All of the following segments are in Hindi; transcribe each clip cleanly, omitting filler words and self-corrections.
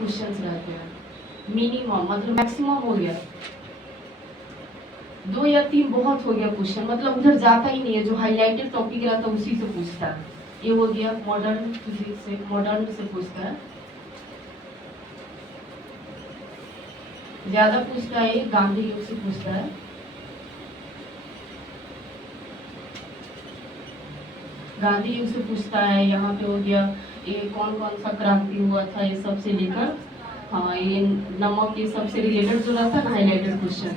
क्वेश्चंस रहते हैं, मिनिमम मतलब मैक्सिमम हो गया 2 या 3 बहुत हो गया क्वेश्चन, मतलब उधर जाता ही नहीं है, जो हाईलाइटेड टॉपिक रहता है उसी से पूछता है। ये हो गया मॉडर्न फिजिक्स से, मॉडर्न से पूछता है, ज्यादा पूछता है गांधी युग से पूछता है। गांधी युग से पूछता है, यहाँ पे हो गया ये कौन कौन सा क्रांति हुआ था, ये सब से लेकर, हाँ ये नमक ये सब से रिलेटेड जो रहता है ना हाईलाइटेड क्वेश्चन,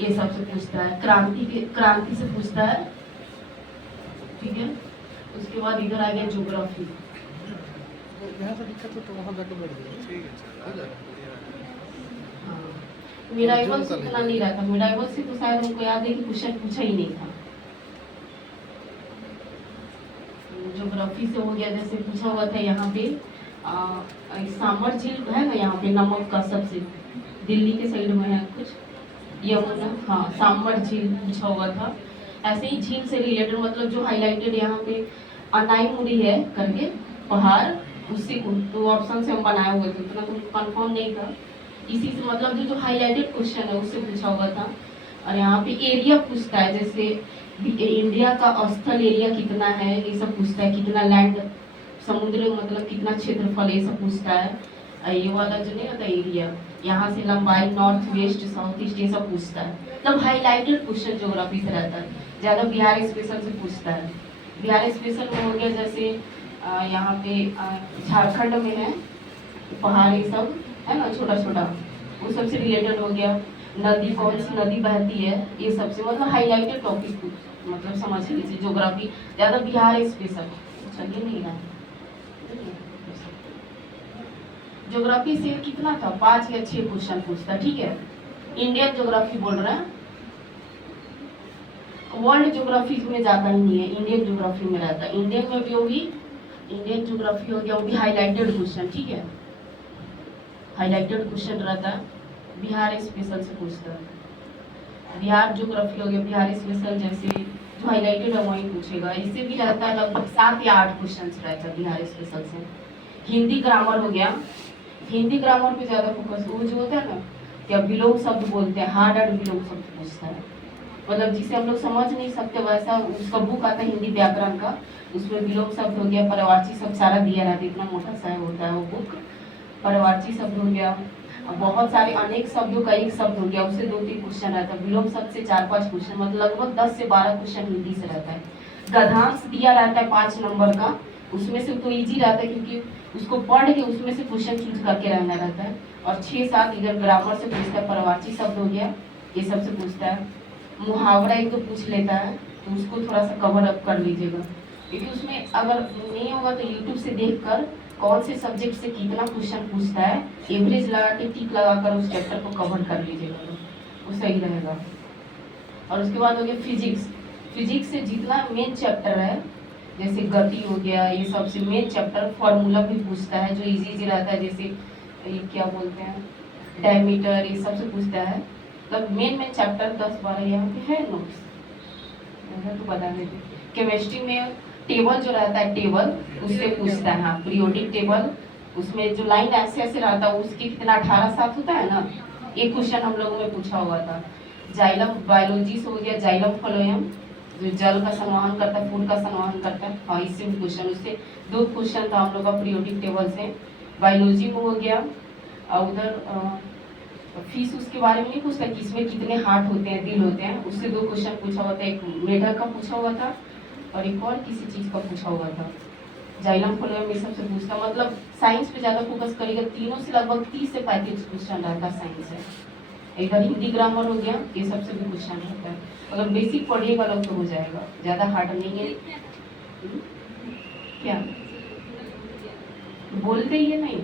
ये सब से पूछता है। क्रांति से पूछता है, ठीक है। उसके बाद इधर आ गया ज्योग्राफी। यहाँ से दिक्कत हो तो वहाँ जाकर बैठ जाओ, ठीक है। मिराइवल से इतना नहीं रहता, मिराइवल से तो शायद हमको याद है कि क्वेश्चन पूछा ही नहीं था। ज्योग्राफी से हो गया, जैसे पूछा हुआ था यहाँ पे सामर झील है ना, यहाँ पे नमक का सबसे दिल्ली के साइड में है कुछ, यमुना, हाँ सामर झील पूछा हुआ था। ऐसे ही झील से रिलेटेड मतलब जो हाईलाइटेड यहाँ पे अनाईमुड़ी है करके पहाड़, उसी को तो ऑप्शन से हम बनाए हुए थे, उतना तो कंफर्म नहीं था। इसी से मतलब जो हाईलाइटेड क्वेश्चन है उससे पूछा हुआ था। और यहाँ पे एरिया पूछता है, जैसे इंडिया का स्थल एरिया कितना है ये सब पूछता है, कितना लैंड समुद्र मतलब कितना क्षेत्रफल ये सब पूछता है। ये वाला जो नहीं होता एरिया, यहाँ से लंबाई नॉर्थ वेस्ट साउथ ईस्ट ये सब पूछता है, मतलब हाईलाइटेड क्वेश्चन ज्योग्राफी से रहता है। ज़्यादा बिहार स्पेशल से पूछता है। बिहार स्पेशल में हो गया जैसे यहाँ पे झारखंड में है पहाड़ ये सब है ना छोटा छोटा, वो सबसे रिलेटेड हो गया। नदी कौन सी नदी बहती है ये सबसे, मतलब हाईलाइटेड टॉपिक मतलब समझ लीजिए ज्योग्राफी ज़्यादा बिहार स्पेशल। चलिए नहीं रहा ज्योग्राफी से कितना था 5 या 6 क्वेश्चन पूछता, ठीक है। इंडियन ज्योग्राफी बोल रहे हैं, वर्ल्ड ज्योग्राफी में जाता ही नहीं है, इंडियन ज्योग्राफी में रहता है। इंडियन में भी होगी, इंडियन ज्योग्राफी हो गया, वो भी हाईलाइटेड क्वेश्चन, ठीक है। हाईलाइटेड क्वेश्चन रहता है, बिहार स्पेशल से पूछता है। बिहार ज्योग्राफी हो गया, बिहार स्पेशल जैसे जो हाईलाइटेड है वही पूछेगा। इससे भी रहता है लगभग 7 या 8 क्वेश्चन रहता है बिहार स्पेशल से। हिंदी ग्रामर हो गया, हिंदी ग्रामर पे ज्यादा फोकस, वो जो होता है ना क्या विलोम शब्द बोलते हैं, हार्ड एंड विलोम शब्द पूछता है, मतलब जिसे हम लोग समझ नहीं सकते वैसा। उसका बुक आता है हिंदी व्याकरण का, उसमें विलोम शब्द हो गया, परिवारची शब्द सारा दिया रहता है, इतना मोटा सा होता है वो बुक। परिवारची शब्द हो गया, बहुत सारे अनेक शब्दों का एक शब्द हो गया, उससे 2-3 क्वेश्चन रहता है। विलोम शब्द से 4-5 क्वेश्चन, मतलब लगभग 10 से 12 क्वेश्चन हिंदी से रहता है। गद्यांश दिया रहता है 5 नंबर का, उसमें से तो इजी रहता है क्योंकि उसको पढ़ के उसमें से क्वेश्चन चूज करके रहना रहता है। और 6-7 इधर ग्रामर से पूछता है, परिवारची शब्द हो गया ये सब से पूछता है। मुहावरा एक तो पूछ लेता है, तो उसको थोड़ा सा कवर अप कर लीजिएगा, क्योंकि उसमें अगर नहीं होगा तो यूट्यूब से देखकर कौन से सब्जेक्ट से कितना क्वेश्चन पूछता है, एवरेज लगा के टिक लगाकर उस चैप्टर को कवर कर लीजिएगा, वो सही रहेगा। और उसके बाद हो गया फिजिक्स। फिजिक्स से जितना मेन चैप्टर है, जैसे गति हो गया, ये सबसे मेन चैप्टर फॉर्मूला भी पूछता है जो इजी रहता है, जैसे ये क्या बोलते हैं डायमीटर, ये सबसे पूछता है। मतलब मेन चैप्टर 10-12 यहाँ पे है नोट्स, तो बता देते। केमिस्ट्री में टेबल जो रहता है, टेबल उससे पूछता है, हाँ पीरियोडिक टेबल, उसमें जो लाइन ऐसे ऐसे रहता है उसके कितना 18-7 होता है ना, एक क्वेश्चन हम लोगों में पूछा हुआ था। जाइलम बायोलॉजी से हो गया, जाइलम फ्लोएम जो जल का संवहन करता है, फूड का संवहन करता है, हाँ इससे भी क्वेश्चन, उससे 2 क्वेश्चन था हम लोग का पीरियोडिक टेबल से। बायोलॉजी में हो गया, और उधर फीस उसके बारे में नहीं पूछता कि इसमें कितने हार्ट होते हैं, दिल होते हैं, उससे 2 क्वेश्चन पूछा हुआ था, एक मेढक का पूछा हुआ था और एक और किसी चीज का पूछा हुआ था। जाइलम फ्लोएम ये सबसे पूछता, मतलब साइंस पे ज्यादा फोकस करेगा, तीनों से लगभग 30 से 35 क्वेश्चन रहता है साइंस से। इधर हिंदी ग्रामर हो गया, ये सबसे भी क्वेश्चन रहता है। अगर बेसिक पढ़िएगा लोग तो हो जाएगा, ज्यादा हार्ड नहीं है। क्या बोलते ही है नहीं,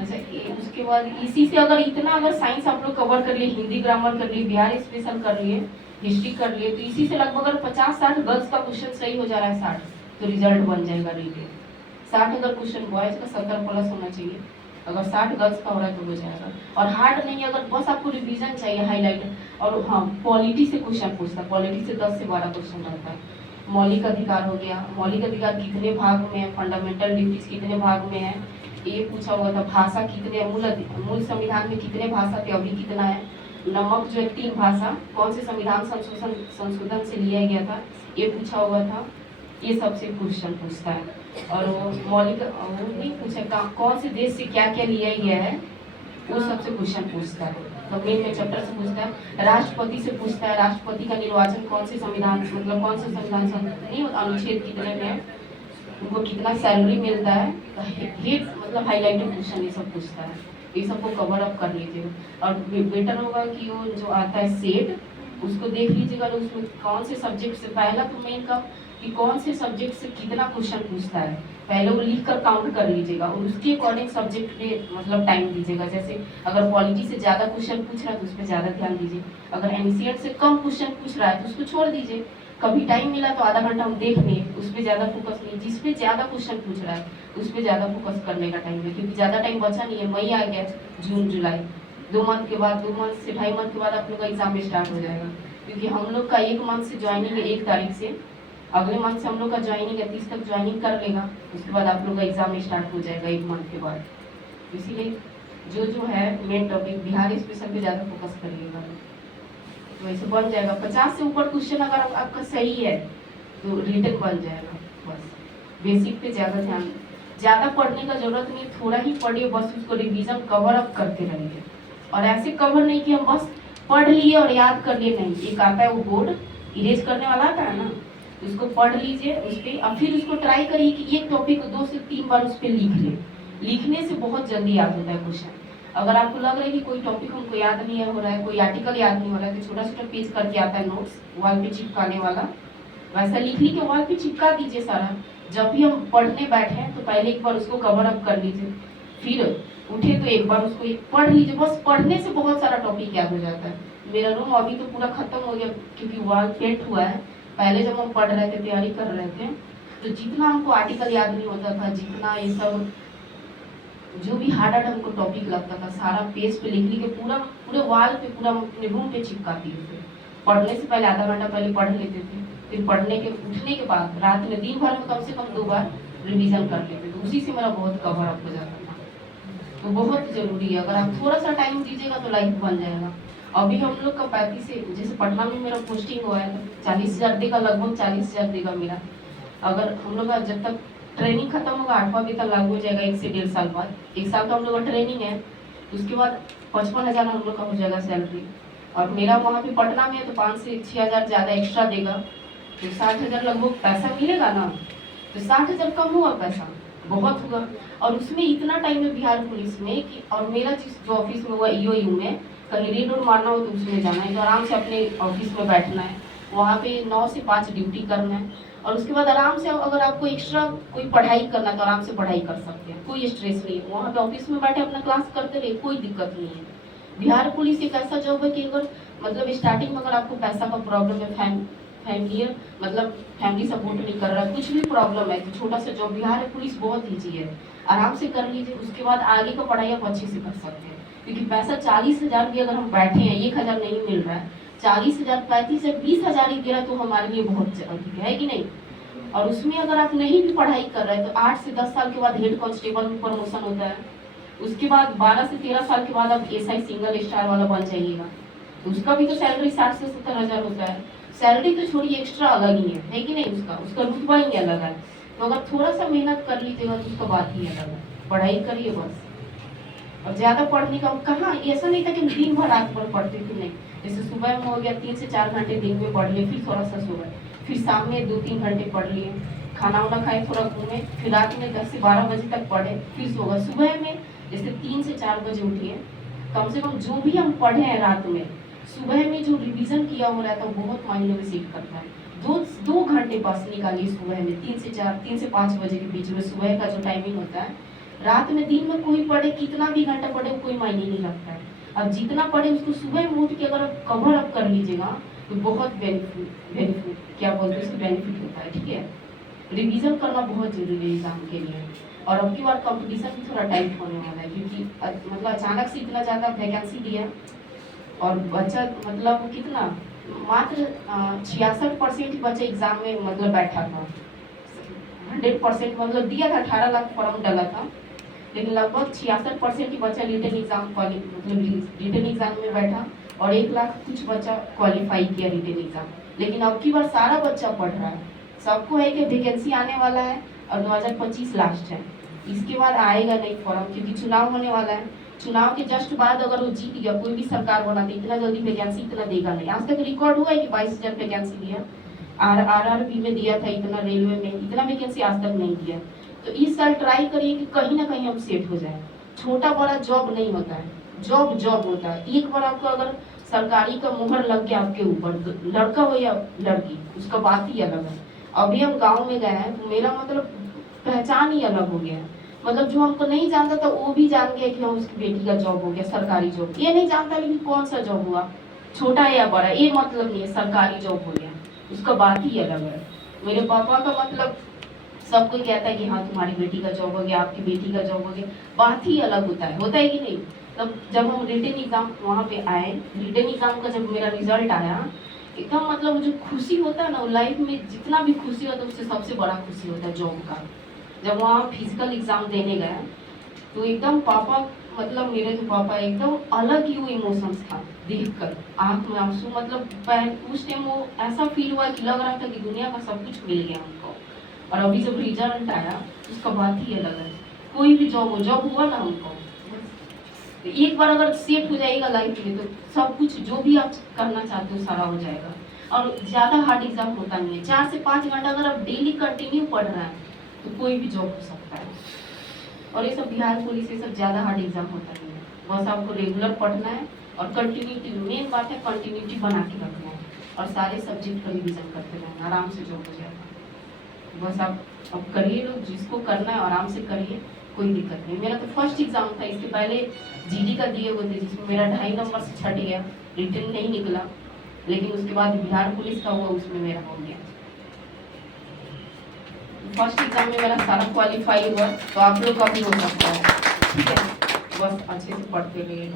अच्छा उसके बाद इसी से अगर इतना अगर साइंस आप लोग कवर कर लिए, हिंदी ग्रामर कर लिए, बिहार स्पेशल कर लिए, हिस्ट्री कर लिए, तो इसी से लगभग अगर 50-60 गर्ल्स का क्वेश्चन सही हो जा रहा है 60, तो रिजल्ट बन जाएगा रिटेन। 60 अगर क्वेश्चन बॉयज का 70 प्लस होना चाहिए, अगर 60 गर्ल्स का हो रहा है तो हो जाएगा। और हार्ड नहीं, अगर बस आपको रिवीजन चाहिए हाईलाइट। और हाँ पॉलिटी से क्वेश्चन पूछता है, पॉलिटी से 10 से 12 क्वेश्चन रहता है। मौलिक अधिकार हो गया, मौलिक अधिकार कितने भाग में है, फंडामेंटल ड्यूटीज कितने भाग में है, ये पूछा हुआ था भाषा कितने, मूल संविधान में कितने भाषा थे, अभी कितना है। नमक जो है 3 भाषा, कौन से संविधान संशोधन से लिया गया था, ये पूछा हुआ था। ये सबसे क्वेश्चन पूछता है। और वो मौलिक वो नहीं पूछा कौन से देश से क्या क्या लिया गया है, वो सबसे क्वेश्चन पूछता है। तो मेन चैप्टर से पूछता है। राष्ट्रपति से पूछता है, राष्ट्रपति का निर्वाचन कौन से संविधान, मतलब कौन से संविधान नहीं अनुच्छेद कितने में है, उनको कितना सैलरी मिलता है, हिट मतलब हाईलाइटेड क्वेश्चन ये सब पूछता है। ये सबको कवर अप कर लीजिएगा। और बेटर होगा कि वो जो आता है सेट, उसको देख लीजिएगा, उसमें कौन से सब्जेक्ट से, पहला तो मेन का कि कौन से सब्जेक्ट से कितना क्वेश्चन पूछता है, पहले वो लिख कर काउंट कर लीजिएगा और उसके अकॉर्डिंग सब्जेक्ट पे मतलब टाइम दीजिएगा। जैसे अगर पॉलिटी से ज़्यादा क्वेश्चन पूछ रहा है तो उस पर ज़्यादा ध्यान दीजिए, अगर एनसीईआरटी से कम क्वेश्चन पूछ रहा है तो उसको छोड़ दीजिए। कभी टाइम मिला तो आधा घंटा हम देख लिए, उस पर ज़्यादा फोकस नहीं, जिस पे ज़्यादा क्वेश्चन पूछ रहा है उस पर ज़्यादा फोकस करने का टाइम है, क्योंकि ज़्यादा टाइम बचा नहीं है। मई आ गया, जून जुलाई 2 मंथ के बाद, 2 मंथ से 2.5 मंथ के बाद आप लोग का एग्जाम स्टार्ट हो जाएगा, क्योंकि हम लोग का 1 मंथ से ज्वाइनिंग है 1 तारीख से, अगले मंथ से हम लोग का ज्वाइनिंग है 30 तक ज्वाइनिंग कर लेगा, उसके बाद आप लोग का एग्जाम स्टार्ट हो जाएगा 1 मंथ के बाद। इसीलिए जो है मेन टॉपिक बिहार स्पेशल पे ज़्यादा फोकस करिएगा, तो ऐसे बन जाएगा। 50 से ऊपर क्वेश्चन अगर आपका सही है तो रिटर्न बन जाएगा। बस बेसिक पे ज़्यादा पढ़ने का जरूरत नहीं, थोड़ा ही पढ़िए, बस उसको रिवीजन कवर अप करते रहिए। और ऐसे कवर नहीं कि हम बस पढ़ लिए और याद कर लिए, नहीं। एक आता है वो बोर्ड इरेज करने वाला आता है ना, उसको पढ़ लीजिए उस पर, और फिर उसको ट्राई करिए कि एक टॉपिक 2 से 3 बार उस पर लिख ले। लिखने से बहुत जल्दी याद होता है क्वेश्चन। अगर आपको लग रहा है कि कोई टॉपिक हमको याद नहीं हो रहा है, कोई आर्टिकल याद नहीं हो रहा है, तो छोटा छोटा पेज करके आता है नोट्स वॉल पे चिपकाने वाला, वैसा लिख ली के वॉल पे चिपका दीजिए सारा। जब भी हम पढ़ने बैठे तो पहले एक बार उसको कवर अप कर लीजिए, फिर उठे तो एक बार उसको पढ़ लीजिए। बस पढ़ने से बहुत सारा टॉपिक याद हो जाता है। मेरा रूम अभी तो पूरा खत्म हो गया क्योंकि वॉल पेंट हुआ है। पहले जब हम पढ़ रहे थे, तैयारी कर रहे थे, तो जितना हमको आर्टिकल याद नहीं होता था, जितना ये सब जो भी हार्ड हमको टॉपिक लगता था, सारा पेज पे लिख के पूरे वॉल पे, पूरा अपने रूम पे चिपकाती थे। पढ़ने से पहले आधा घंटा पहले पढ़ लेते थे, फिर पढ़ने के उठने के बाद रात में दिन भर में कम से कम 2 बार रिवीजन कर लेते थे। उसी से मेरा बहुत कवर अप हो जाता था। तो बहुत जरूरी है, अगर आप थोड़ा सा टाइम दीजिएगा तो लाइफ बन जाएगा। अभी हम लोग का 35 से, जैसे पटना में मेरा पोस्टिंग हुआ है तो 40,000 देगा, लगभग 40,000 देगा मेरा। अगर हम लोग का जब तक ट्रेनिंग खत्म होगा 8वां वेतन लागू हो जाएगा 1 से 1.5 साल बाद। 1 साल का हम लोग का ट्रेनिंग है, उसके बाद 55,000 हम लोग का हो जाएगा सैलरी। और मेरा वहाँ पे पटना में है तो 5 से 6,000 ज़्यादा एक्स्ट्रा देगा, तो 60,000 लगभग पैसा मिलेगा ना। तो 60,000 कम हुआ पैसा, बहुत हुआ। और उसमें इतना टाइम है बिहार पुलिस में कि, और मेरा जिस जो ऑफिस में हुआ ईओयू में, कहीं रेड और मारना हो तो उसमें जाना है, तो आराम से अपने ऑफिस में बैठना है, वहाँ पे 9 से 5 ड्यूटी करना है। और उसके बाद आराम से अगर आपको एक्स्ट्रा कोई पढ़ाई करना है तो आराम से पढ़ाई कर सकते हैं, कोई स्ट्रेस नहीं है। वहाँ पे ऑफिस में बैठे अपना क्लास करते रहे, कोई दिक्कत नहीं है। बिहार पुलिस एक ऐसा जॉब है कि अगर मतलब स्टार्टिंग में अगर आपको पैसा का प्रॉब्लम है, फैमिली मतलब फैमिली सपोर्ट नहीं कर रहा है, कुछ भी प्रॉब्लम है, तो छोटा सा जॉब बिहार पुलिस बहुत ईजी है, आराम से कर लीजिए। उसके बाद आगे का पढ़ाई आप अच्छे से कर सकते हैं, क्योंकि पैसा 40,000 भी अगर हम बैठे हैं, 1,000 नहीं मिल रहा है, 40,000 35 से 20,000 ही दे रहा है, तो हमारे लिए बहुत अधिक है कि नहीं। और उसमें अगर आप नहीं भी पढ़ाई कर रहे हैं तो 8 से 10 साल के बाद हेड कांस्टेबल में प्रमोशन होता है, उसके बाद 12 से 13 साल के बाद आप एसआई सिंगल स्टार वाला बन जाइएगा, तो उसका भी तो सैलरी 60 से 70,000 होता है। सैलरी तो छोड़िए, एक्स्ट्रा अलग ही है कि नहीं, उसका रुतबा ही अलग है। तो अगर थोड़ा सा मेहनत कर लीजिएगा तो उसका बात ही अलग है। पढ़ाई करिए बस, और ज़्यादा पढ़ने का कहाँ, ऐसा नहीं था कि दिन भर रात भर पढ़ते थे, नहीं। जैसे सुबह में हो गया 3 से 4 घंटे दिन में पढ़ लिए, फिर थोड़ा सा सो गए, फिर शाम में 2-3 घंटे पढ़ लिए, खाना वाना खाए, थोड़ा घूमे, फिर रात में 10 से 12 बजे तक पढ़े, फिर सो गए। सुबह में जैसे 3 से 4 बजे उठिए, कम से कम जो भी हम पढ़े हैं रात में, सुबह में जो रिवीजन किया हो रहा था वो बहुत मायने में सीख करता है। 2 घंटे बस निकालिए सुबह में, 3 से 4, 3 से 5 बजे के बीच में सुबह का जो टाइमिंग होता है। रात में दिन में कोई पढ़े, कितना भी घंटा पढ़े, कोई मायने नहीं रखता है। अब जितना पढ़े उसको सुबह में उठ के अगर आप कवर अप कर लीजिएगा तो बहुत बेनिफिट क्या बोलते हैं उसको, बेनिफिट होता है। ठीक है, रिवीजन करना बहुत जरूरी है एग्जाम के लिए। और अब की बार कंपटीशन भी थोड़ा टाइट होने वाला है, क्योंकि मतलब अचानक से इतना ज़्यादा वैकेंसी दिया, और बच्चा मतलब कितना, मात्र 66% बच्चा एग्जाम में मतलब बैठा था। 100% मतलब दिया था, 18 लाख फॉर्म डाला था, लेकिन लगभग 66% ही बच्चा रिटन एग्जाम मतलब रिटन एग्जाम में बैठा और 1 लाख कुछ बच्चा क्वालिफाई किया रिटन एग्जाम। लेकिन अब की बार सारा बच्चा पढ़ रहा है, सबको है कि वैकेंसी आने वाला है और 2025 लास्ट है, इसके बाद आएगा नहीं फॉर्म, क्योंकि चुनाव होने वाला है। चुनाव के जस्ट बाद अगर वो जीत गया, कोई भी सरकार बनाती, इतना जल्दी वैकेंसी इतना देगा नहीं। आज तक रिकॉर्ड हुआ है कि 22,000 वैकेंसी दिया, RRB में दिया था इतना, रेलवे में इतना वैकेंसी आज तक नहीं दिया। तो इस साल ट्राई करिए कि कहीं ना कहीं हम सेट हो जाए। छोटा बड़ा जॉब नहीं होता है, जॉब जॉब होता है। एक बार आपको अगर सरकारी का मुहर लग गया आपके ऊपर, लड़का हो या लड़की, उसका बात ही अलग है। अभी हम गांव में गए हैं तो मेरा मतलब पहचान ही अलग हो गया है। मतलब जो हमको नहीं जानता था वो भी जान गया कि हम उसकी बेटी का जॉब हो गया, सरकारी जॉब। ये नहीं जानता लेकिन कौन सा जॉब हुआ, छोटा है या बड़ा, ये मतलब नहीं है, सरकारी जॉब हो गया, उसका बात ही अलग है। मेरे पापा का मतलब सब कोई कहता है कि हाँ तुम्हारी बेटी का जॉब हो गया, आपकी बेटी का जॉब हो गया, बात ही अलग होता है कि नहीं। तब जब हम रिटन एग्जाम वहाँ पे आए, रिटन एग्जाम का जब मेरा रिजल्ट आया, एकदम मतलब जो खुशी होता है ना, लाइफ में जितना भी खुशी होता है उससे सबसे बड़ा खुशी होता है जॉब का। जब वहाँ फिजिकल एग्जाम देने गए तो एकदम पापा, मतलब मेरे जो पापा, एकदम अलग ही वो इमोशंस था, देखकर आंख में आंसू। मतलब उस टाइम वो ऐसा फील हुआ कि लग रहा था कि दुनिया का सब कुछ मिल गया हमको। और अभी जब रिजल्ट आया उसका बात ही अलग है। कोई भी जॉब हो, जॉब हुआ ना हमको, तो एक बार अगर सेट हो जाएगा लाइफ में तो सब कुछ जो भी आप करना चाहते हो सारा हो जाएगा। और ज़्यादा हार्ड एग्जाम होता नहीं है, 4 से 5 घंटा अगर आप डेली कंटिन्यू पढ़ रहे हैं तो कोई भी जॉब हो सकता है। और ये सब बिहार पुलिस, ये सब ज़्यादा हार्ड एग्जाम होता नहीं है, बस आपको रेगुलर पढ़ना है और कंटिन्यूटी, मेन बात है कंटिन्यूटी बना के रखना है और सारे सब्जेक्ट का रिविजन करते रहना, आराम से जॉब हो जाएगा। बस आप अब करिए, लोग जिसको करना है आराम से करिए, कोई दिक्कत नहीं। मेरा तो फर्स्ट एग्जाम था, इसके पहले GD का दिए हुए थे जिसमें मेरा 2.5 नंबर से छट गया, रिटन नहीं निकला। लेकिन उसके बाद बिहार पुलिस का हुआ, उसमें मेरा हो गया। फर्स्ट एग्जाम में मेरा सारा क्वालिफाई हुआ, तो आप लोग का भी हो सकता है। ठीक है, बस अच्छे से पढ़ते रहिए।